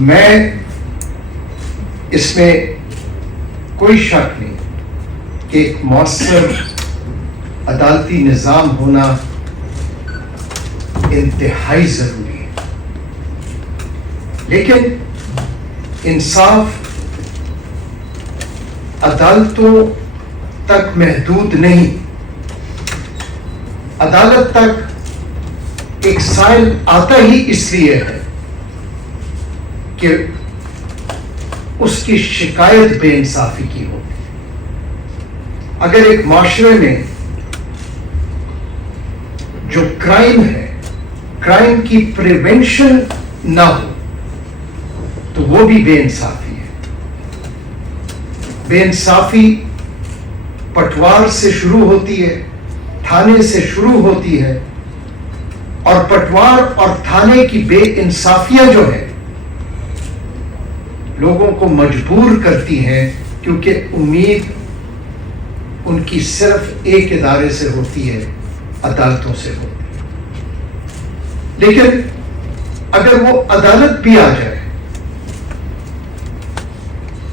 میں اس میں کوئی شک نہیں کہ ایک مؤثر عدالتی نظام ہونا انتہائی ضروری ہے، لیکن انصاف عدالتوں تک محدود نہیں. عدالت تک ایک سائل آتا ہی اس لیے ہے کہ اس کی شکایت بے انصافی کی ہو. اگر ایک معاشرے میں جو کرائم ہے، کرائم کی پریونشن نہ ہو تو وہ بھی بے انصافی ہے. بے انصافی پٹوار سے شروع ہوتی ہے، تھانے سے شروع ہوتی ہے، اور پٹوار اور تھانے کی بے انصافیاں جو ہے لوگوں کو مجبور کرتی ہیں، کیونکہ امید ان کی صرف ایک ادارے سے ہوتی ہے، عدالتوں سے ہوتی ہے. لیکن اگر وہ عدالت بھی آ جائے،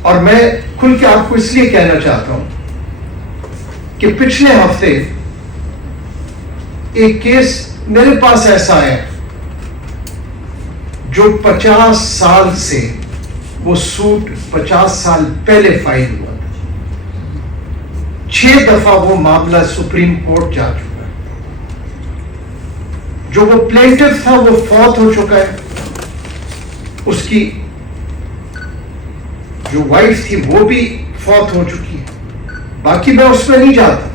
اور میں کھل کے آپ کو اس لیے کہنا چاہتا ہوں کہ پچھلے ہفتے ایک کیس میرے پاس ایسا ہے جو 50 سال سے وہ سوٹ 50 سال پہلے فائل ہوا تھا. 6 دفعہ وہ معاملہ سپریم کورٹ جا چکا ہے. جو وہ پلینٹف تھا وہ فوت ہو چکا ہے، اس کی جو وائف تھی وہ بھی فوت ہو چکی ہے. باقی میں اس میں نہیں جاتا،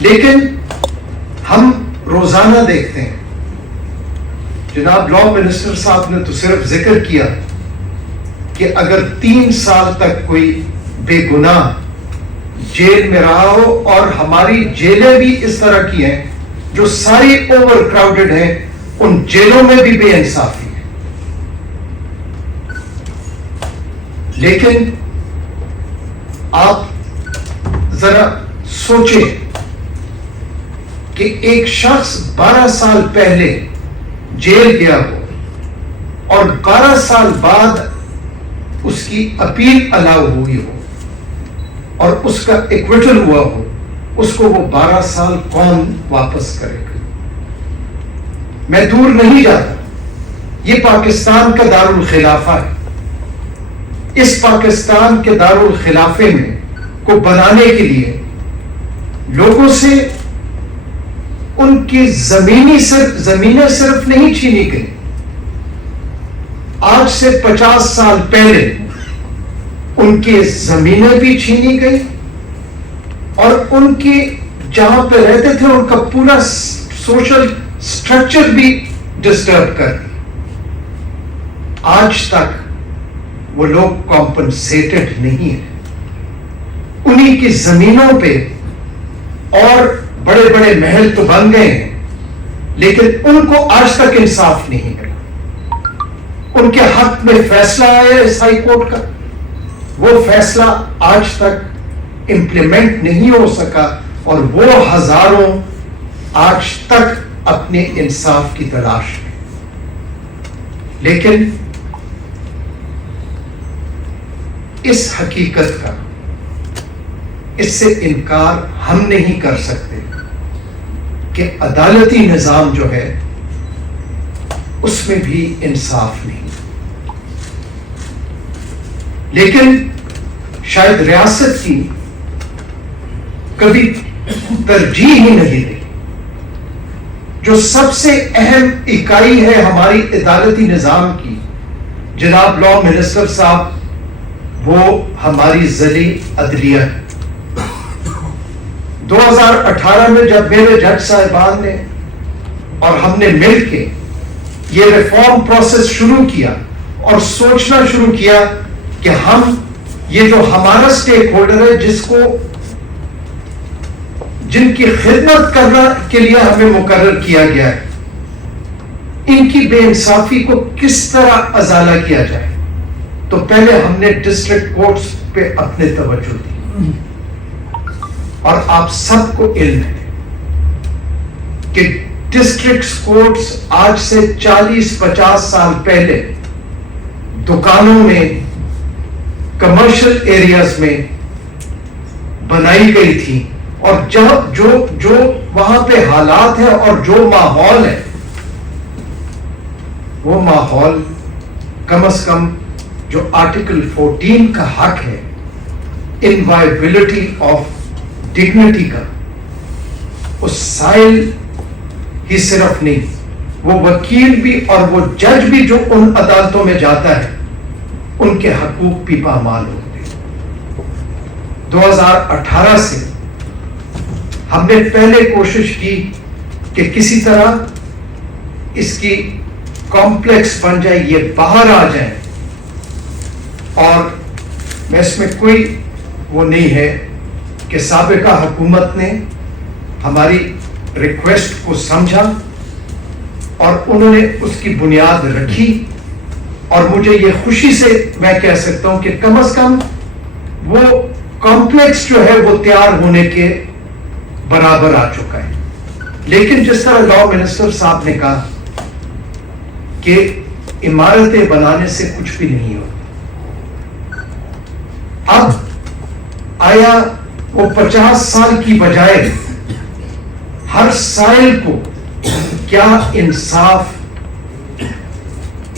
لیکن ہم روزانہ دیکھتے ہیں. جناب لا منسٹر صاحب نے تو صرف ذکر کیا کہ اگر 3 سال تک کوئی بے گناہ جیل میں رہا ہو، اور ہماری جیلیں بھی اس طرح کی ہیں جو ساری اوور کراؤڈڈ ہیں، ان جیلوں میں بھی بے انصافی ہے. لیکن آپ ذرا سوچیں کہ ایک شخص 12 سال پہلے جیل گیا ہو اور 12 سال بعد اس کی اپیل الاؤ ہوئی ہو اور اس کا ایکویٹل ہوا ہو، اس کو وہ 12 سال کون واپس کرے گا؟ میں دور نہیں جاتا، یہ پاکستان کا دارالخلافہ ہے. اس پاکستان کے دارالخلافے میں کو بنانے کے لیے لوگوں سے ان کی زمینیں صرف نہیں چھینی گئی. آج سے 50 سال پہلے ان کی زمینیں بھی چھینی گئی، اور ان کی جہاں پہ رہتے تھے ان کا پورا سوشل سٹرکچر بھی ڈسٹرب کر دی. آج تک وہ لوگ کمپنسیٹڈ نہیں ہیں. انہی کی زمینوں پہ اور بڑے بڑے محل تو بن گئے ہیں، لیکن ان کو آج تک انصاف نہیں ملا. ان کے حق میں فیصلہ آیا اس ہائی کورٹ کا، وہ فیصلہ آج تک امپلیمنٹ نہیں ہو سکا، اور وہ ہزاروں آج تک اپنے انصاف کی تلاش میں. لیکن اس حقیقت کا، اس سے انکار ہم نہیں کر سکتے کہ عدالتی نظام جو ہے اس میں بھی انصاف نہیں. لیکن شاید ریاست کی کبھی ترجیح ہی نہیں دی. جو سب سے اہم اکائی ہے ہماری عدالتی نظام کی، جناب لا منسٹر صاحب، وہ ہماری ذیلی عدلیہ ہے. 2018 میں جب میرے جج صاحبان نے اور ہم نے مل کے یہ ریفارم پروسیس شروع کیا اور سوچنا شروع کیا کہ ہم یہ جو ہمارا سٹیک ہولڈر ہے، جن کی خدمت کرنا کے لیے ہمیں مقرر کیا گیا ہے، ان کی بے انصافی کو کس طرح ازالہ کیا جائے، تو پہلے ہم نے ڈسٹرکٹ کورٹس پہ اپنے توجہ دی. اور آپ سب کو علم ہے کہ ڈسٹرکٹ کورٹس آج سے 40-50 سال پہلے دکانوں میں، کمرشل ایریاز میں بنائی گئی تھی، اور جو وہاں پہ حالات ہیں اور جو ماحول ہے، وہ ماحول کم از کم جو آرٹیکل 14 کا حق ہے، انوائبلٹی آف ڈگنیٹی کا، اس سائل ہی صرف نہیں، وہ وکیل بھی اور وہ جج بھی جو ان عدالتوں میں جاتا ہے، ان کے حقوق بھی پامال ہوتے ہیں۔ 2018 سے ہم نے پہلے کوشش کی کہ کسی طرح اس کی کمپلیکس بن جائے، یہ باہر آ جائے، اور میں اس میں کوئی وہ نہیں ہے کہ سابقہ حکومت نے ہماری ریکویسٹ کو سمجھا اور انہوں نے اس کی بنیاد رکھی، اور مجھے یہ خوشی سے میں کہہ سکتا ہوں کہ کم از کم وہ کمپلیکس جو ہے وہ تیار ہونے کے برابر آ چکا ہے۔ لیکن جس طرح لاء منسٹر صاحب نے کہا کہ عمارتیں بنانے سے کچھ بھی نہیں ہوتا، اب آیا وہ 50 سال کی بجائے ہر سائل کو کیا انصاف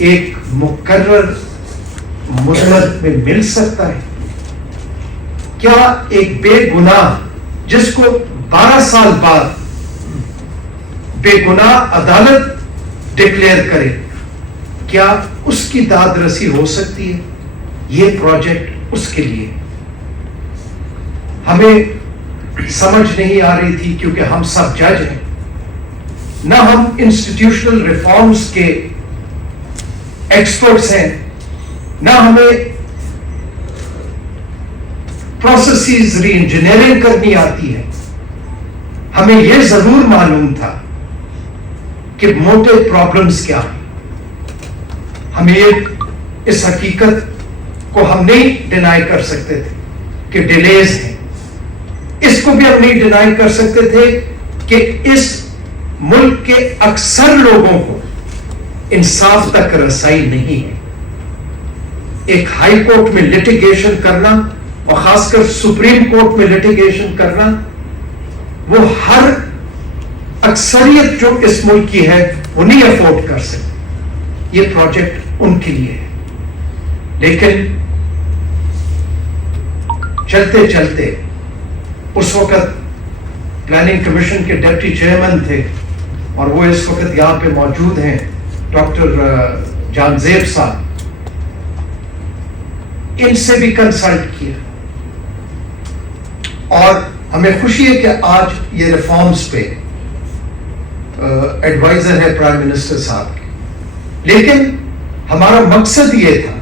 ایک مقرر مدت میں مل سکتا ہے؟ کیا ایک بے گناہ جس کو 12 سال بعد بے گناہ عدالت ڈکلیئر کرے، کیا اس کی داد رسی ہو سکتی ہے؟ یہ پروجیکٹ اس کے لیے ہمیں سمجھ نہیں آ رہی تھی، کیونکہ ہم سب جج ہیں، نہ ہم انسٹیٹیوشنل ریفارمز کے ایکسپرٹس ہیں، نہ ہمیں پروسیسز ری انجینئرنگ کرنی آتی ہے۔ ہمیں یہ ضرور معلوم تھا کہ موٹے پرابلمز کیا ہیں، ہمیں اس حقیقت کو ہم نہیں ڈینائی کر سکتے تھے کہ ڈیلیز ہیں، اس کو بھی ہم نہیں ڈینائی کر سکتے تھے کہ اس ملک کے اکثر لوگوں کو انصاف تک رسائی نہیں ہے۔ ایک ہائی کورٹ میں لٹیگیشن کرنا، اور خاص کر سپریم کورٹ میں لٹیگیشن کرنا، وہ ہر اکثریت جو اس ملک کی ہے وہ نہیں افورڈ کر سکتی۔ یہ پروجیکٹ ان کے لیے ہے، لیکن چلتے چلتے اس وقت پلاننگ کمیشن کے ڈپٹی چیئرمین تھے، اور وہ اس وقت یہاں پہ موجود ہیں، ڈاکٹر جان زیب صاحب، ان سے بھی کنسلٹ کیا، اور ہمیں خوشی ہے کہ آج یہ ریفارمز پہ ایڈوائزر ہے پرائم منسٹر صاحب کے، لیکن ہمارا مقصد یہ تھا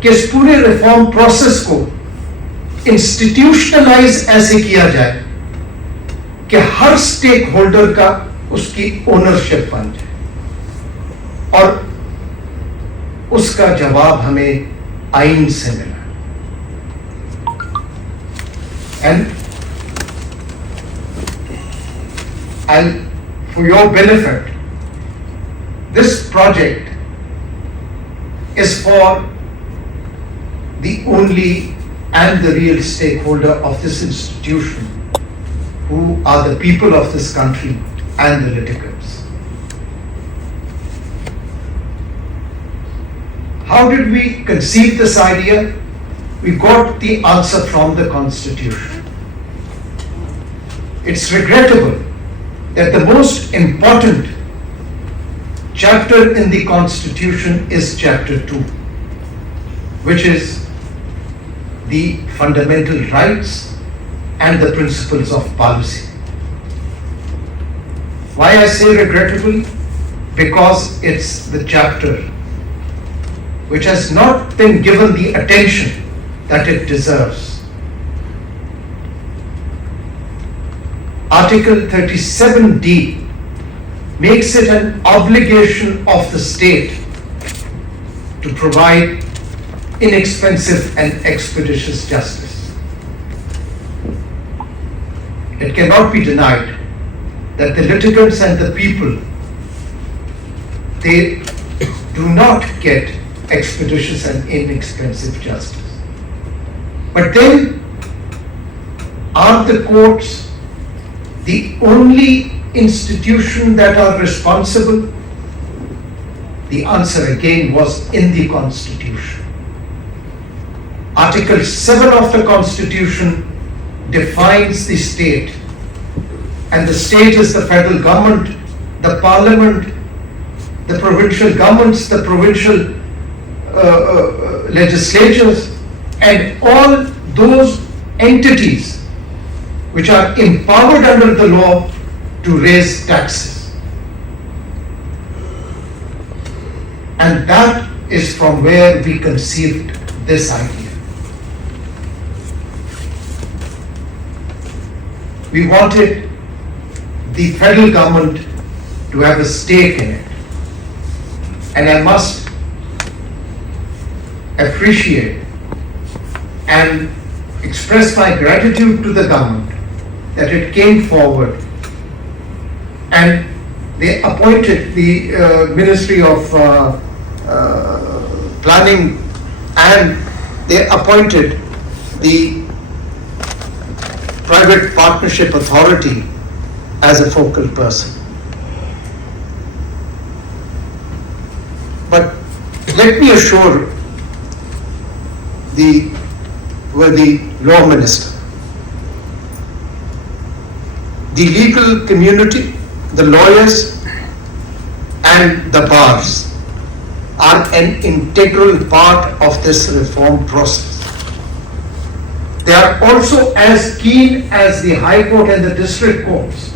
کہ اس پورے ریفارم پروسیس کو انسٹیٹیوشنلائز ایسے کیا جائے کہ ہر سٹیک ہولڈر کا اس کی اونرشپ بن جائے، اور اس کا جواب ہمیں آئین سے ملا۔ And for your benefit, this project is for the only and the real stakeholder of this institution, who are the people of this country and the litigants. How did we conceive this idea? We got the answer from the Constitution. It's regrettable that the most important chapter in the Constitution is Chapter 2, which is the fundamental rights and the principles of policy. Why I say regrettable? Because it's the chapter which has not been given the attention that it deserves. Article 37D makes it an obligation of the state to provide inexpensive and expeditious justice. It cannot be denied that the litigants and the people, they do not get expeditious and inexpensive justice. But then, are the courts the only institution that are responsible? The answer again was in the Constitution. Article 7 of the Constitution defines the state, and the state is the federal government, the parliament, the provincial governments, the provincial legislatures, and all those entities which are empowered under the law to raise taxes. And that is from where we conceived this idea. We wanted the federal government to have a stake in it. And I must appreciate and express my gratitude to the government that it came forward and they appointed the Ministry of Planning, and they appointed the Private Partnership Authority as a focal person. But let me assure the worthy law minister, the legal community, the lawyers and the bars are an integral part of this reform process. They are also as keen as the High Court and the district courts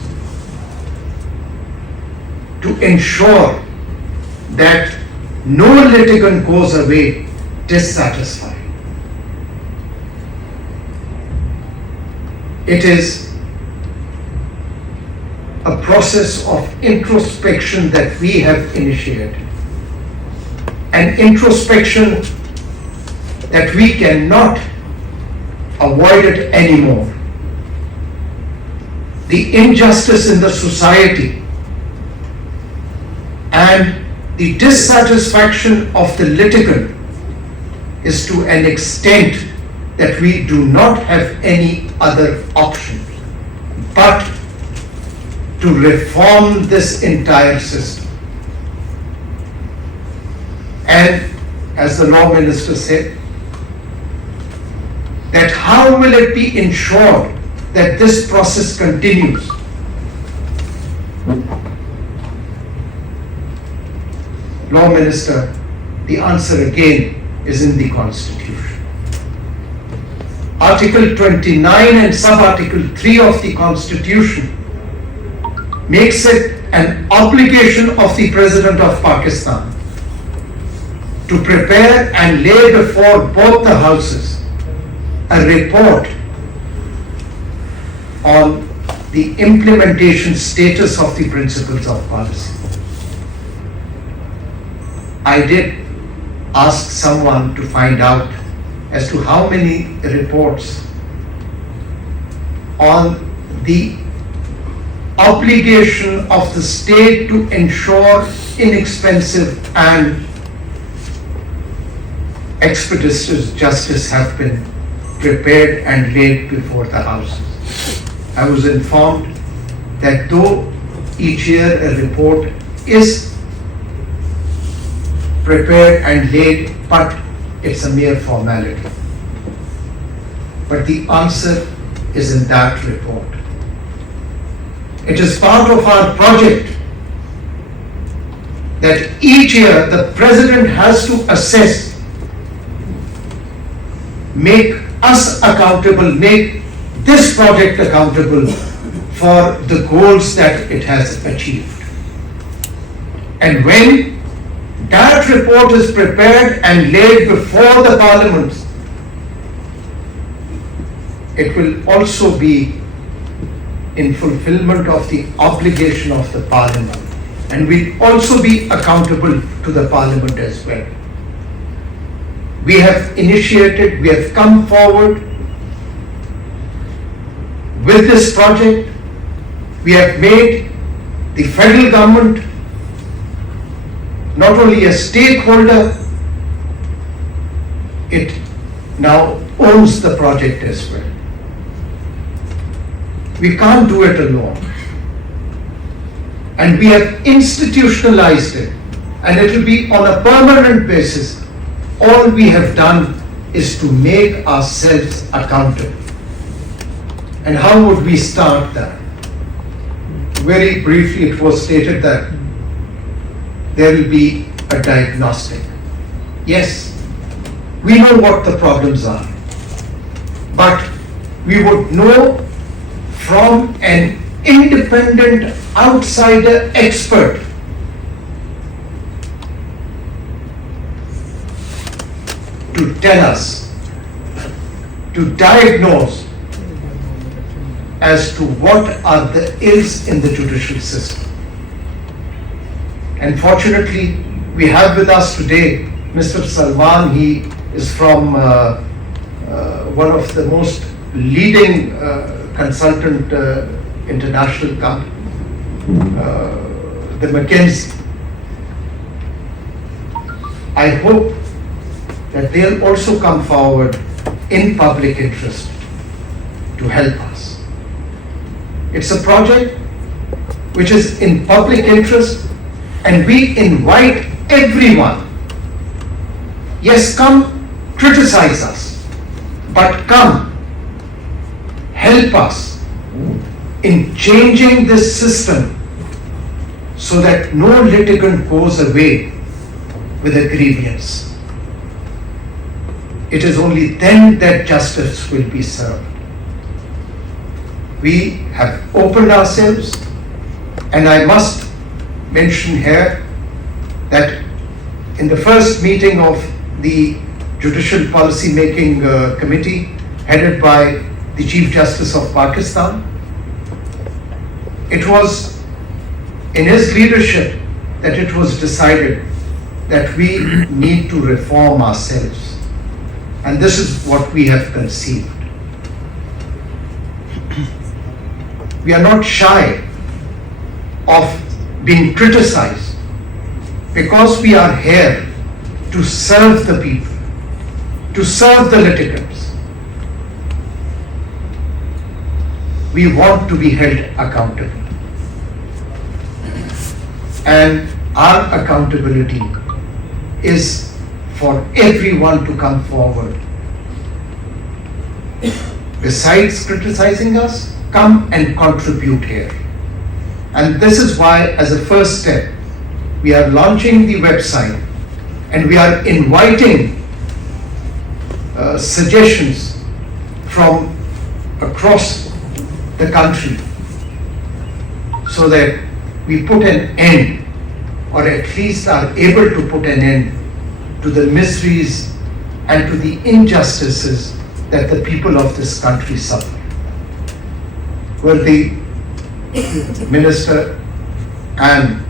to ensure that no litigant goes away dissatisfied. It is a process of introspection that we have initiated, an introspection that we cannot avoid it anymore. The injustice in the society and the dissatisfaction of the litigant is to an extent that we do not have any other option but to reform this entire system. And as the law minister said, that how will it be ensured that this process continues? Law minister, the answer again is in the Constitution. Article 29 and sub-article 3 of the Constitution makes it an obligation of the President of Pakistan to prepare and lay before both the houses a report on the implementation status of the principles of policy. I did ask someone to find out as to how many reports on the obligation of the state to ensure inexpensive and expeditious justice have been prepared and laid before the houses. I was informed that though each year a report is prepared and laid, but it's a mere formality. But the answer is in that report. It is part of our project that each year the President has to assess, make us accountable, make this project accountable for the goals that it has achieved. And when that report is prepared and laid before the Parliament, it will also be in fulfillment of the obligation of the Parliament, and will also be accountable to the Parliament as well. We have initiated, we have come forward with this project. We have made the federal government, not only a stakeholder, it now owns the project as well. We can't do it alone. And we have institutionalized it, and it will be on a permanent basis. All we have done is to make ourselves accountable. And how would we start that? Very briefly, it was stated that there will be a diagnostic. Yes, we know what the problems are, but we would know from an independent outsider expert to tell us, to diagnose as to what are the ills in the judicial system. And fortunately, we have with us today Mr. Salman. He is from one of the most leading consultant international company, the McKinsey. I hope that they'll also come forward in public interest to help us. It's a project which is in public interest, and we invite everyone. Yes, come criticize us, but come help us in changing this system so that no litigant goes away with a grievance. It is only then that justice will be served. We have opened ourselves, and I must mention here that in the first meeting of the Judicial Policy Making Committee headed by the Chief Justice of Pakistan, it was in his leadership that it was decided that we need to reform ourselves. And this is what we have conceived. We are not shy of being criticized because we are here to serve the people, to serve the litigants. We want to be held accountable. And our accountability is for everyone to come forward. Besides criticizing us, come and contribute here. And this is why, as a first step, we are launching the website, and we are inviting suggestions from across the country so that we put an end, or at least are able to put an end to the miseries and to the injustices that the people of this country suffer. Worthy Minister and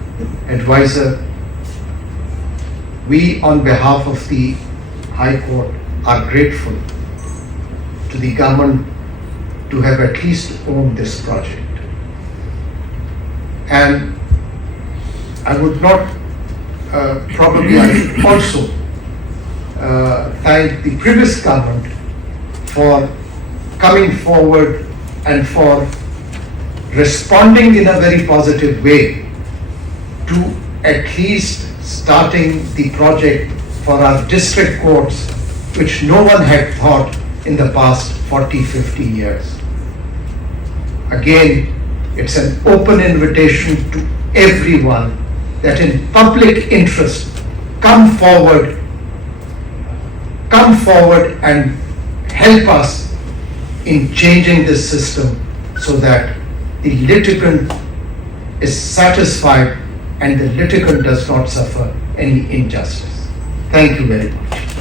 Advisor, we on behalf of the High Court are grateful to the government to have at least owned this project. And I would not, probably I should also thank the previous government for coming forward and for responding in a very positive way to at least starting the project for our district courts, which no one had thought in the past 40-50 years. Again, it's an open invitation to everyone that in public interest, come forward and help us in changing this system so that the litigant is satisfied and the litigant does not suffer any injustice. Thank you very much.